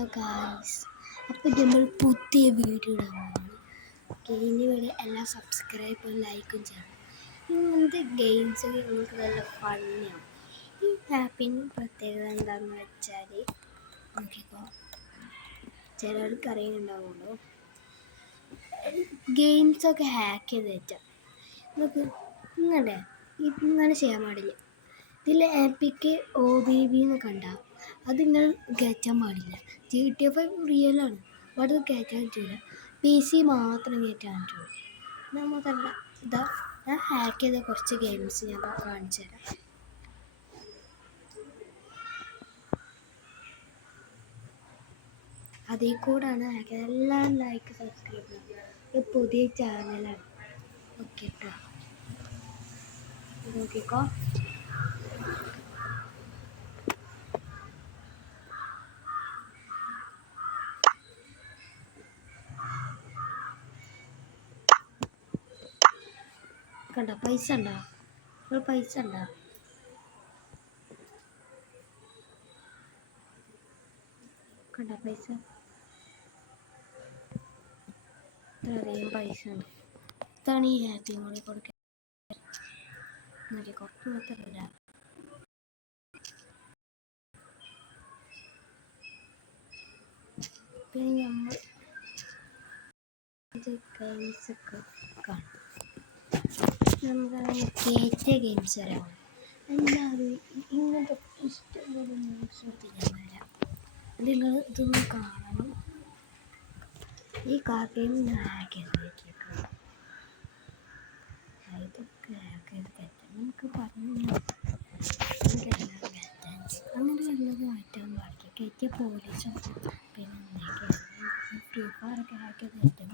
Hello guys, അപ്പോൾ നമ്മൾ പുതിയ വീഡിയോ ഇടാൻ പോവാണ്. ഓക്കെ, ഇനി ഇവിടെ എല്ലാം സബ്സ്ക്രൈബും ലൈക്കും ചെയ്യണം. ഇങ്ങനത്തെ ഗെയിംസ് നിങ്ങൾക്ക് നല്ല ഫണ്ണിയാവും. ഈ ആപ്പിന് പ്രത്യേകത എന്താണെന്ന് വെച്ചാൽ നോക്കിക്കോ, ചിലർക്ക് അറിയുന്നുണ്ടാവുള്ളൂ. ഗെയിംസൊക്കെ ഹാക്ക് ചെയ്ത് വെച്ചാൽ നമുക്ക് ഇങ്ങനെ ചെയ്യാൻ പാടില്ല. ഇതിൽ ആപ്പിക്ക് OBB എന്ന് കണ്ടാൽ അത് നിങ്ങൾ കയറ്റാൻ പാടില്ല. GTA 5 റിയലാണ്, അത് കയറ്റാൻ പറ്റില്ല. PC മാത്രം കയറ്റാൻ പറ്റുള്ളൂ. നമുക്കല്ല, ഞാൻ ഹാക്ക് ചെയ്ത കുറച്ച് ഗെയിംസ് ഞാൻ കാണിച്ചു തരാം. അതിൽ കൂടാണ് ഹാക്ക് ചെയ്തത്. എല്ലാം ലൈക്ക് സബ്സ്ക്രൈബ് ചെയ്യുക. ഒരു പുതിയ ചാനലാണ്. ഓക്കെ കേട്ടോ, നോക്കിക്കോ. കണ്ട പൈസ ഉണ്ടോ? പൈസ ഉണ്ടോ? കണ്ട പൈസ, ഇത്രയധികം പൈസ ഉണ്ട്. ഇതാണ് ഈ ആപ്പിയും കൂടി കൊടുക്കുക. കുറച്ച് മാത്രമല്ല, പിന്നെ നമ്മൾ ഗെയിംസൊക്കെ കാണും. നമുക്ക് കയറ്റിയ ഗെയിംസ് വരാം. എല്ലാവരും ഇങ്ങനത്തെ ഇഷ്ടംപോലെ ന്യൂസ് ഞാൻ വരാം. നിങ്ങൾ ഇതൊന്നും കാണണം. ഈ കാർട്ടൂൺ ഞാൻ ഹാക്ക് ചെയ്ത് വെച്ചേക്കാം. ഇതൊക്കെ ഹാക്ക് ചെയ്ത് പറ്റും. നമുക്ക് പറഞ്ഞു അങ്ങനെ ഉള്ളത് മാറ്റാൻ പാടില്ല. കയറ്റിയ പോലീസും പിന്നെ ഫ്രീ ഫയറൊക്കെ ഹാക്ക് ചെയ്ത് പറ്റും.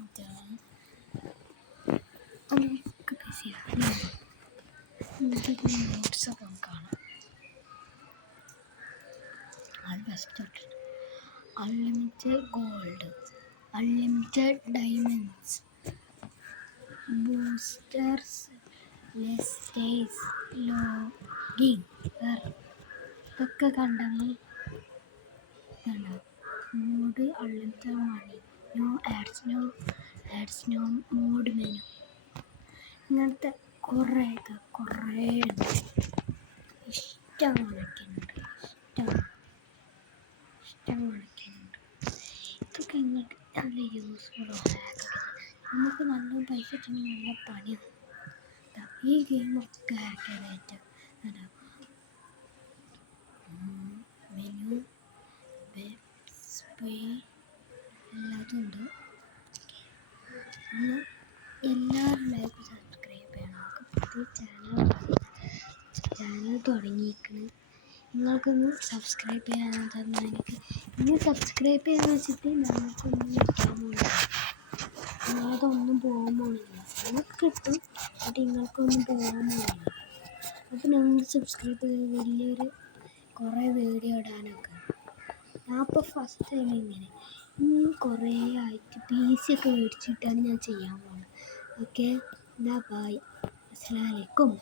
അങ്ങനെയൊക്കെ ബിസിയാണ്. നോട്ട്സൊക്കെ കാണാം. അത് best. Unlimited gold, unlimited diamonds, boosters, ലെസ്റ്റേഴ്സ്, ലോഗിങ് ഇതൊക്കെ കണ്ടെങ്കിൽ mod unlimited money, no ads, no mod menu. ഇങ്ങനത്തെ കുറേ ഉണ്ട്. ഇഷ്ടം കണക്കുന്നുണ്ട്. ഇതൊക്കെ നിങ്ങൾക്ക് നല്ല യൂസ്ഫുള്ളോ. നമുക്ക് നല്ല പൈസ കിട്ടുന്ന നല്ല പണിയാണ്. ഈ ഗെയിമൊക്കെ ഹാക്ക് ചെയ്തിട്ട് മെനു എല്ലാതും ഉണ്ട്. എല്ലാവരും ലൈക്ക് സബ്സ്ക്രൈബ് ചെയ്യണം. നമുക്ക് പുതിയ ചാനൽ തുടങ്ങിയിരിക്കണം. നിങ്ങൾക്കൊന്ന് സബ്സ്ക്രൈബ് ചെയ്യാൻ തന്നാൽ എനിക്ക് ഇനി സബ്സ്ക്രൈബ് ചെയ്യാന്ന് വെച്ചിട്ട് ഞങ്ങൾക്കൊന്നും കിട്ടാൻ പോകുന്നില്ല. നിങ്ങളതൊന്നും പോകാൻ പോകുന്നില്ല. നമുക്ക് കിട്ടും, but നിങ്ങൾക്കൊന്നും പോകാൻ പോകുന്നില്ല. അപ്പോൾ ഞങ്ങൾ സബ്സ്ക്രൈബ് ചെയ്ത് വലിയൊരു കുറേ വീഡിയോ ഇടാനൊക്കെ. ഞാൻ ഇപ്പോൾ ഫസ്റ്റ് ടൈം ഇങ്ങനെ കുറേ ആയിട്ട് PC ഒക്കെ മേടിച്ചിട്ടാണ് ഞാൻ ചെയ്യാൻ പോകുന്നത്. ഓക്കെ, ബൈ, അസ്സലാമു അലൈക്കും.